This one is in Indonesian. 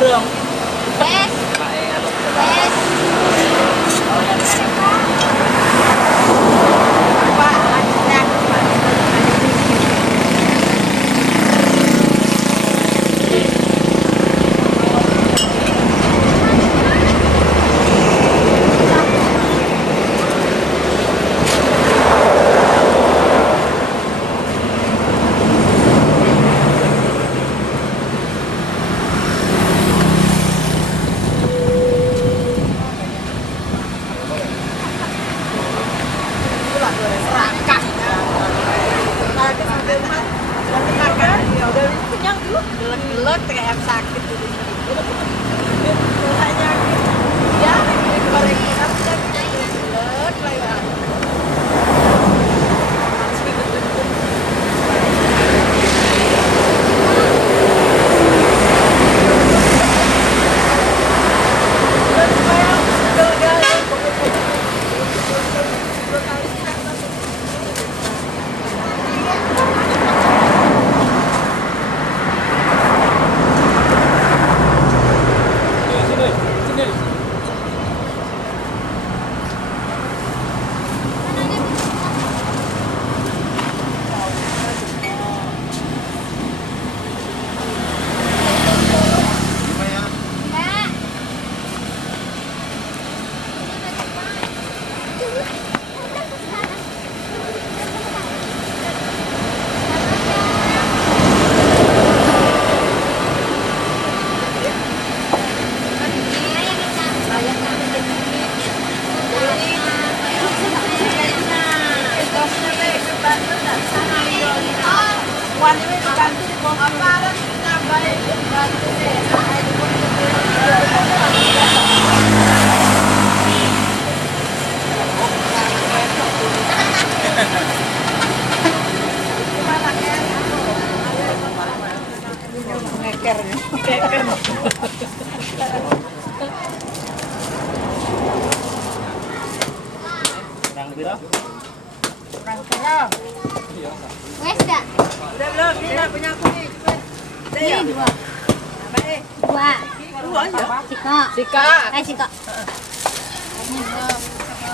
rong. Wes. Wes. Pak, ada. Gelek-gelek kayak sakit gitu. Hanya ya goreng apa gelek lewat. Wan ini dibantu bom aparat nambahin bantu ngeker. Kurang piro? Kurang kerap. Wes dah. Udah belum? Ini punya aku nih. Ini dua. Baik. Dua. Dua ya. Sika. Sika. Sika. Ini dua.